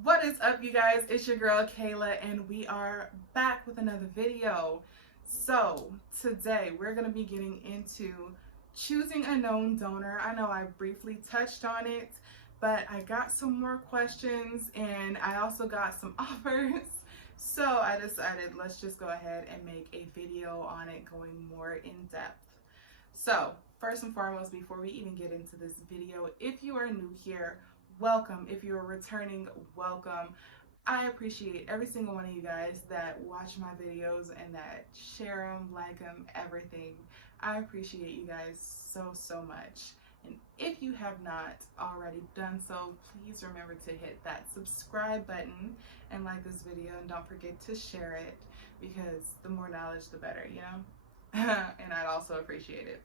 What is up, you guys? It's your girl Kayla, and we are back with another video. So today we're going to be getting into choosing a known donor. I know I briefly touched on it, but I got some more questions and I also got some offers. So I decided let's just go ahead and make a video on it going more in depth. So first and foremost, before we even get into this video, if you are new here, welcome. If you are returning, welcome. I appreciate every single one of you guys that watch my videos and that share them, like them, everything. I appreciate you guys so much. And if you have not already done so, please remember to hit that subscribe button and like this video, and don't forget to share it, because the more knowledge the better, you know? And I'd also appreciate it.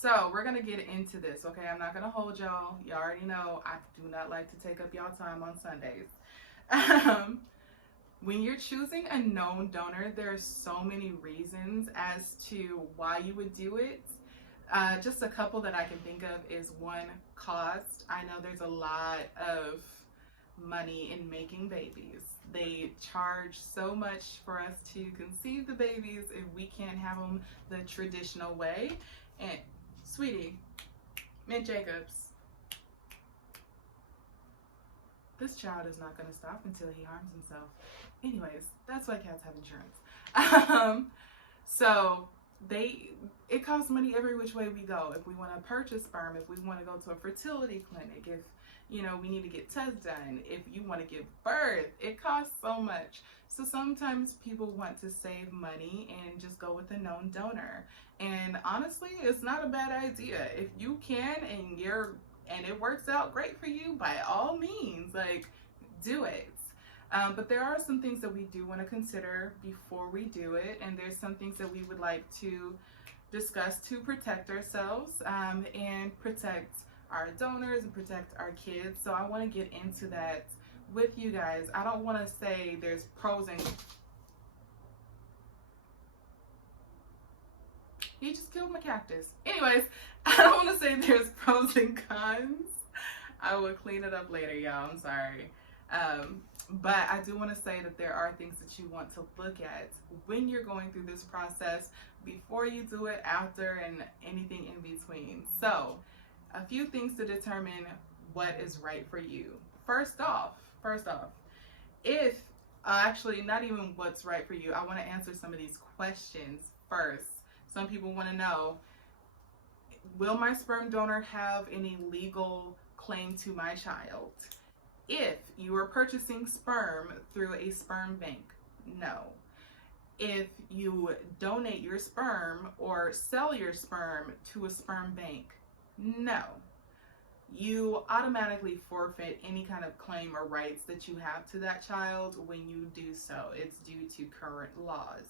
So we're gonna get into this, okay? I'm not gonna hold y'all. You already know I do not like to take up y'all time on Sundays. When you're choosing a known donor, there's so many reasons as to why you would do it. Just a couple that I can think of is, one, cost. I know there's a lot of money in making babies. They charge so much for us to conceive the babies if we can't have them the traditional way. And sweetie, Mint Jacobs, this child is not going to stop until he harms himself. Anyways, that's why cats have insurance. So it costs money every which way we go. If we want to purchase sperm, if we want to go to a fertility clinic, if we need to get tests done, if you want to give birth, it costs so much. So sometimes people want to save money and just go with a known donor. And honestly, it's not a bad idea. If you can and it works out great for you, by all means, do it. But there are some things that we do want to consider before we do it, and there's some things that we would like to discuss to protect ourselves and protect our donors and protect our kids. So I want to get into that with you guys. I don't want to say there's pros and... He just killed my cactus. Anyways, I don't want to say there's pros and cons. I will clean it up later, y'all. I'm sorry. But I do want to say that there are things that you want to look at when you're going through this process, before you do it, after, and anything in between. So a few things to determine what is right for you. First off, if actually not even what's right for you, I want to answer some of these questions first. Some people want to know, will my sperm donor have any legal claim to my child? If you are purchasing sperm through a sperm bank, no. If you donate your sperm or sell your sperm to a sperm bank, no. You automatically forfeit any kind of claim or rights that you have to that child when you do so. It's due to current laws.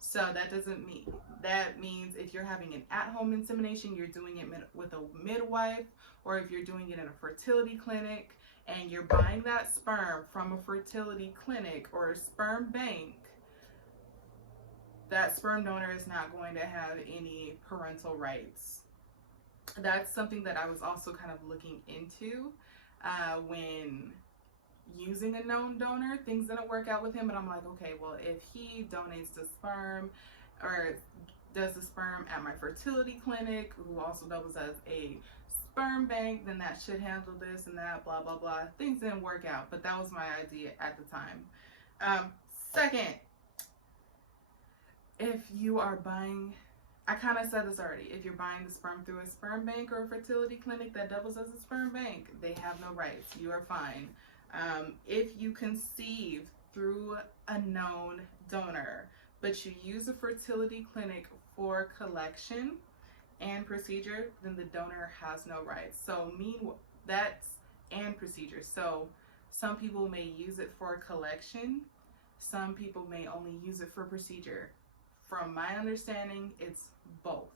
So that means if you're having an at-home insemination, you're doing it with a midwife, or if you're doing it in a fertility clinic and you're buying that sperm from a fertility clinic or a sperm bank, that sperm donor is not going to have any parental rights. That's something that I was also kind of looking into when using a known donor. Things didn't work out with him, but I'm like, okay, well, if he donates the sperm or does the sperm at my fertility clinic, who also doubles as a sperm bank, then that should handle this and that, blah blah blah. Things didn't work out, but that was my idea at the time. Second, if you are buying, I kind of said this already, if you're buying the sperm through a sperm bank or a fertility clinic that doubles as a sperm bank, they have no rights. You are fine. If you conceive through a known donor, but you use a fertility clinic for collection and procedure, then the donor has no rights. So that's and procedure. So some people may use it for collection. Some people may only use it for procedure. From my understanding, it's both.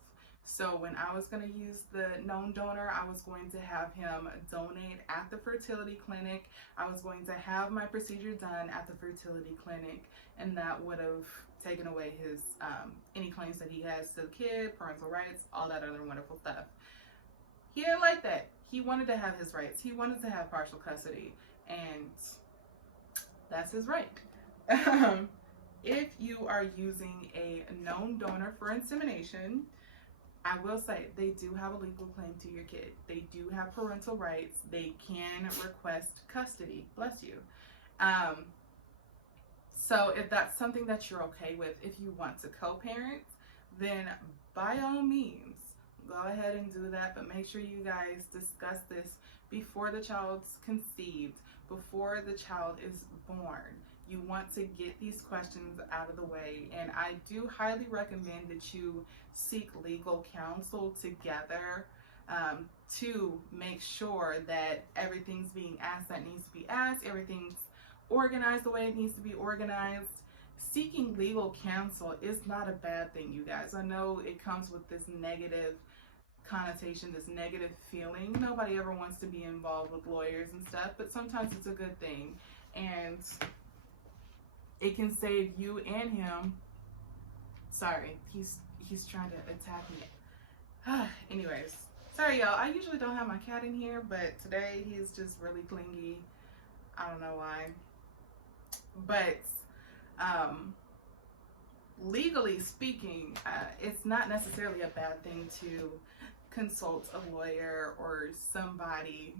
So when I was going to use the known donor, I was going to have him donate at the fertility clinic. I was going to have my procedure done at the fertility clinic, and that would have taken away his any claims that he has to the kid, parental rights, all that other wonderful stuff. He didn't like that. He wanted to have his rights. He wanted to have partial custody, and that's his right. If you are using a known donor for insemination, I will say they do have a legal claim to your kid. They do have parental rights. They can request custody. Bless you. Um, so if that's something that you're okay with, if you want to co-parent, then by all means, go ahead and do that. But make sure you guys discuss this before the child's conceived, before the child is born. You want to get these questions out of the way. And I do highly recommend that you seek legal counsel together to make sure that everything's being asked that needs to be asked, everything's organized the way it needs to be organized. Seeking legal counsel is not a bad thing, you guys. I know it comes with this negative connotation, this negative feeling. Nobody ever wants to be involved with lawyers and stuff, but sometimes it's a good thing. And it can save you and him. Sorry, he's trying to attack me. Anyways, sorry y'all. I usually don't have my cat in here, but today he's just really clingy. I don't know why. But legally speaking, it's not necessarily a bad thing to consult a lawyer or somebody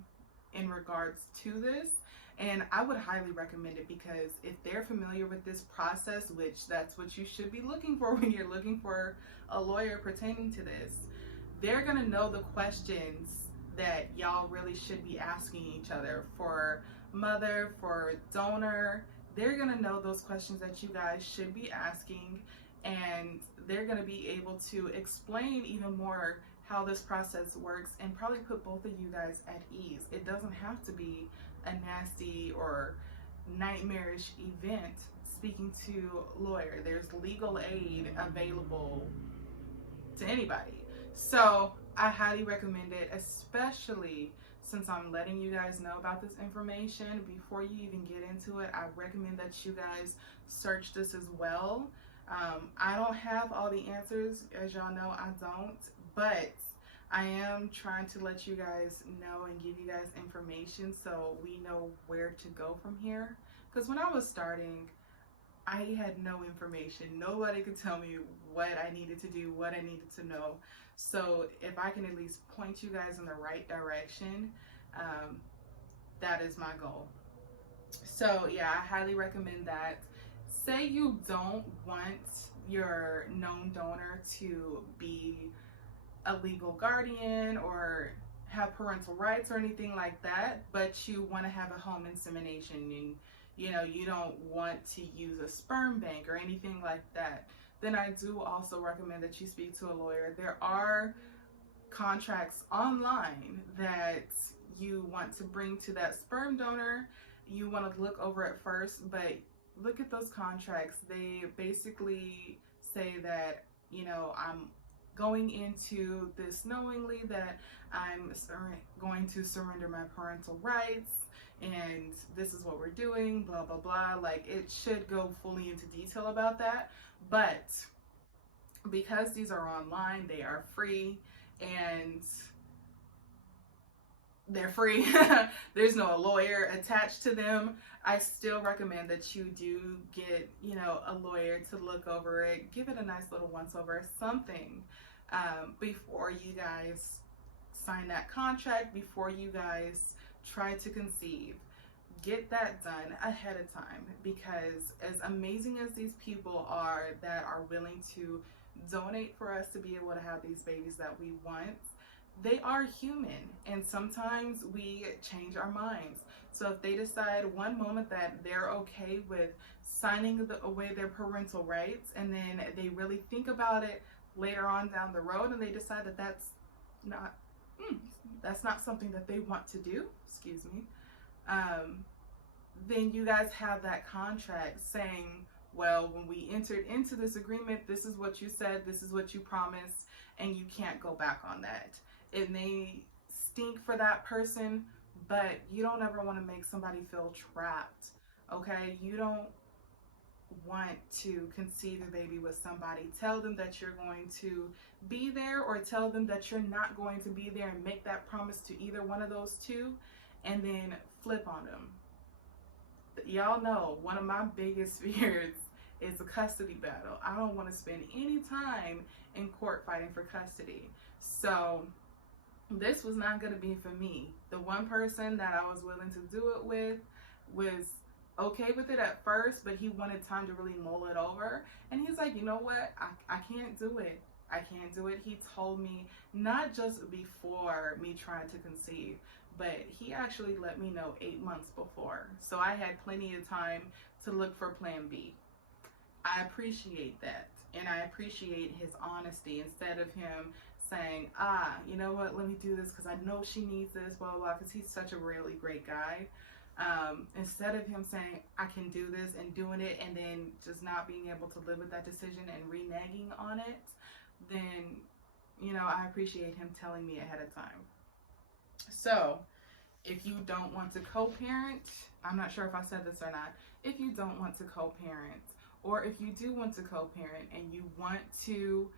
in regards to this. And I would highly recommend it, because if they're familiar with this process, which that's what you should be looking for when you're looking for a lawyer pertaining to this, they're going to know the questions that y'all really should be asking each other. For mother, for donor, they're going to know those questions that you guys should be asking, and they're going to be able to explain even more how this process works and probably put both of you guys at ease. It doesn't have to be a nasty or nightmarish event speaking to a lawyer. There's legal aid available to anybody. So I highly recommend it, especially since I'm letting you guys know about this information. Before you even get into it, I recommend that you guys search this as well. I don't have all the answers, as y'all know, I don't, but I am trying to let you guys know and give you guys information so we know where to go from here. Because when I was starting, I had no information. Nobody could tell me what I needed to do, what I needed to know. So if I can at least point you guys in the right direction, that is my goal. So yeah, I highly recommend that. Say you don't want your known donor to be a legal guardian or have parental rights or anything like that, but you want to have a home insemination, and you don't want to use a sperm bank or anything like that, then I do also recommend that you speak to a lawyer. There are contracts online that you want to bring to that sperm donor. You want to look over it first, but look at those contracts. They basically say that, I'm going into this knowingly that I'm going to surrender my parental rights, and this is what we're doing, blah, blah, blah. Like, it should go fully into detail about that. But because these are online, they are free, and they're free. There's no lawyer attached to them. I still recommend that you do get, a lawyer to look over it, give it a nice little once over, something, before you guys sign that contract, before you guys try to conceive. Get that done ahead of time, because as amazing as these people are that are willing to donate for us to be able to have these babies that we want, they are human, and sometimes we change our minds. So if they decide one moment that they're okay with signing away their parental rights, and then they really think about it later on down the road, and they decide that that's not something that they want to do, excuse me, then you guys have that contract saying, well, when we entered into this agreement, this is what you said, this is what you promised, and you can't go back on that. It may stink for that person, but you don't ever want to make somebody feel trapped, okay? You don't want to conceive a baby with somebody, tell them that you're going to be there, or tell them that you're not going to be there, and make that promise to either one of those two, and then flip on them. Y'all know one of my biggest fears is a custody battle. I don't want to spend any time in court fighting for custody. So this was not going to be for me. The one person that I was willing to do it with was okay with it at first, but he wanted time to really mull it over. And he's like, you know what? I can't do it. I can't do it. He told me, not just before me trying to conceive, but he actually let me know 8 months before. So I had plenty of time to look for plan B. I appreciate that. And I appreciate his honesty, instead of him saying, you know what, let me do this because I know she needs this, blah, blah, blah, because he's such a really great guy. Instead of him saying, I can do this, and doing it, and then just not being able to live with that decision and reneging on it, then, you know, I appreciate him telling me ahead of time. So, if you don't want to co-parent, I'm not sure if I said this or not, if you don't want to co-parent, or if you do want to co-parent and you want to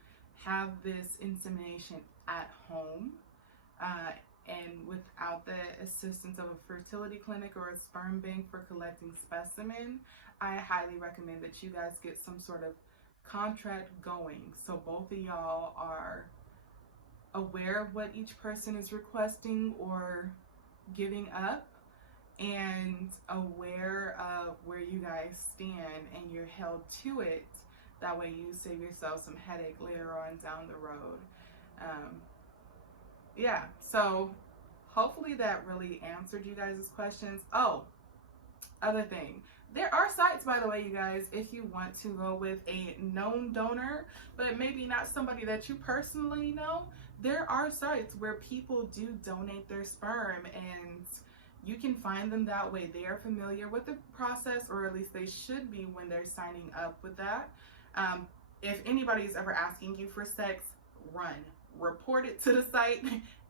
have this insemination at home, and without the assistance of a fertility clinic or a sperm bank for collecting specimen, I highly recommend that you guys get some sort of contract going, so both of y'all are aware of what each person is requesting or giving up, and aware of where you guys stand, and you're held to it. That way you save yourself some headache later on down the road. Yeah, so hopefully that really answered you guys' questions. Oh, other thing, there are sites, by the way, you guys, if you want to go with a known donor, but maybe not somebody that you personally know, there are sites where people do donate their sperm, and you can find them that way. They are familiar with the process, or at least they should be when they're signing up with that. If anybody's ever asking you for sex, run. Report it to the site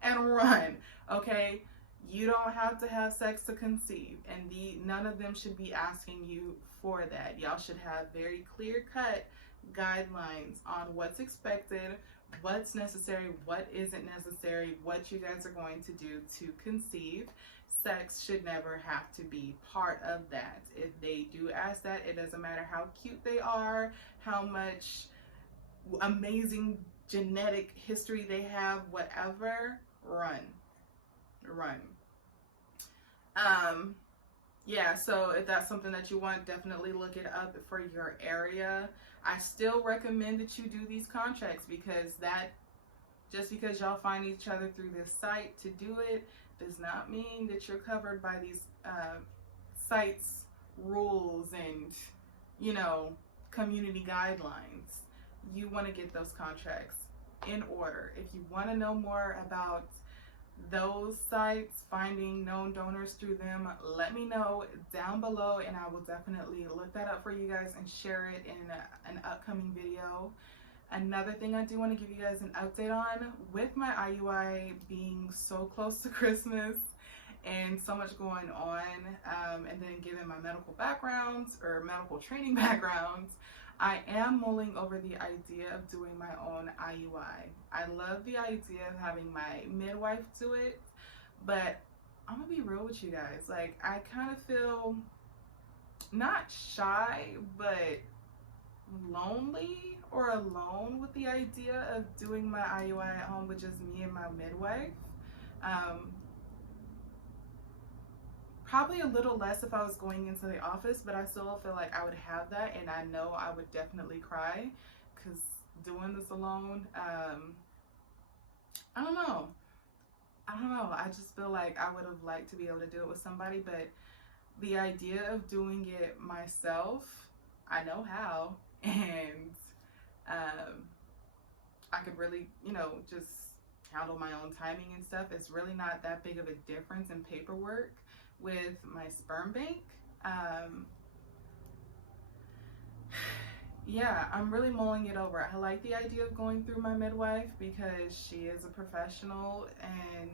and run, okay? You don't have to have sex to conceive, and none of them should be asking you for that. Y'all should have very clear-cut guidelines on what's expected, what's necessary, what isn't necessary, what you guys are going to do to conceive. Sex should never have to be part of that. If they do ask that, it doesn't matter how cute they are, how much amazing genetic history they have, whatever, run. Yeah, so if that's something that you want, definitely look it up for your area. I still recommend that you do these contracts, because that, just because y'all find each other through this site to do it, does not mean that you're covered by these sites' rules and, you know, community guidelines. You want to get those contracts in order. If you want to know more about those sites, finding known donors through them, let me know down below, and I will definitely look that up for you guys and share it in an upcoming video. Another thing I do want to give you guys an update on, with my IUI being so close to Christmas and so much going on, and then given my medical backgrounds, or medical training backgrounds, I am mulling over the idea of doing my own IUI. I love the idea of having my midwife do it, but I'm gonna be real with you guys. Like, I kind of feel not shy, but lonely or alone with the idea of doing my IUI at home with just me and my midwife. Probably a little less if I was going into the office, but I still feel like I would have that, and I know I would definitely cry, because doing this alone, I don't know. I just feel like I would have liked to be able to do it with somebody, but the idea of doing it myself, I know how, and I could really, you know, just handle my own timing and stuff. It's really not that big of a difference in paperwork with my sperm bank. Yeah, I'm really mulling it over. I like the idea of going through my midwife, because she is a professional, and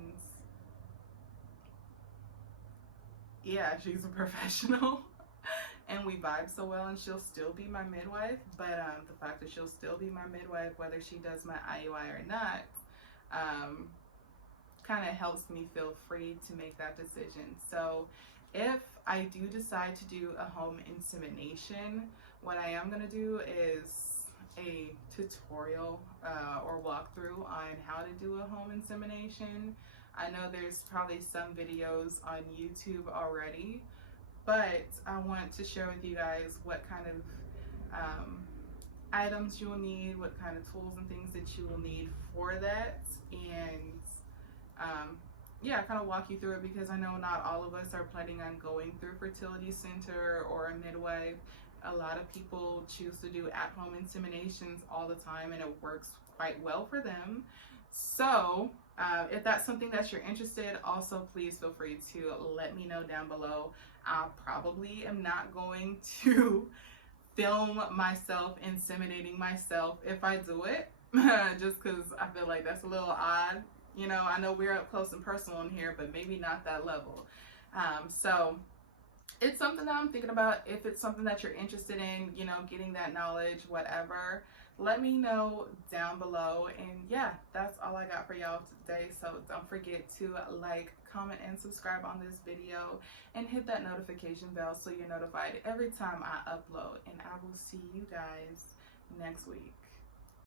yeah, she's a professional. and we vibe so well, and she'll still be my midwife. But the fact that she'll still be my midwife whether she does my IUI or not, kind of helps me feel free to make that decision. So if I do decide to do a home insemination, what I am going to do is a tutorial or walkthrough on how to do a home insemination. I know there's probably some videos on YouTube already, but I want to share with you guys what kind of items you will need, what kind of tools and things that you will need for that, and yeah, kind of walk you through it, because I know not all of us are planning on going through fertility center or a midwife. A lot of people choose to do at-home inseminations all the time, and it works quite well for them. So if that's something that you're interested in, also please feel free to let me know down below. I probably am not going to film myself inseminating myself if I do it, just because I feel like that's a little odd. You know, I know we're up close and personal in here, but maybe not that level. So it's something that I'm thinking about. If it's something that you're interested in, you know, getting that knowledge, whatever, let me know down below. And yeah, that's all I got for y'all today. So don't forget to like, comment, and subscribe on this video, and hit that notification bell so you're notified every time I upload. And I will see you guys next week.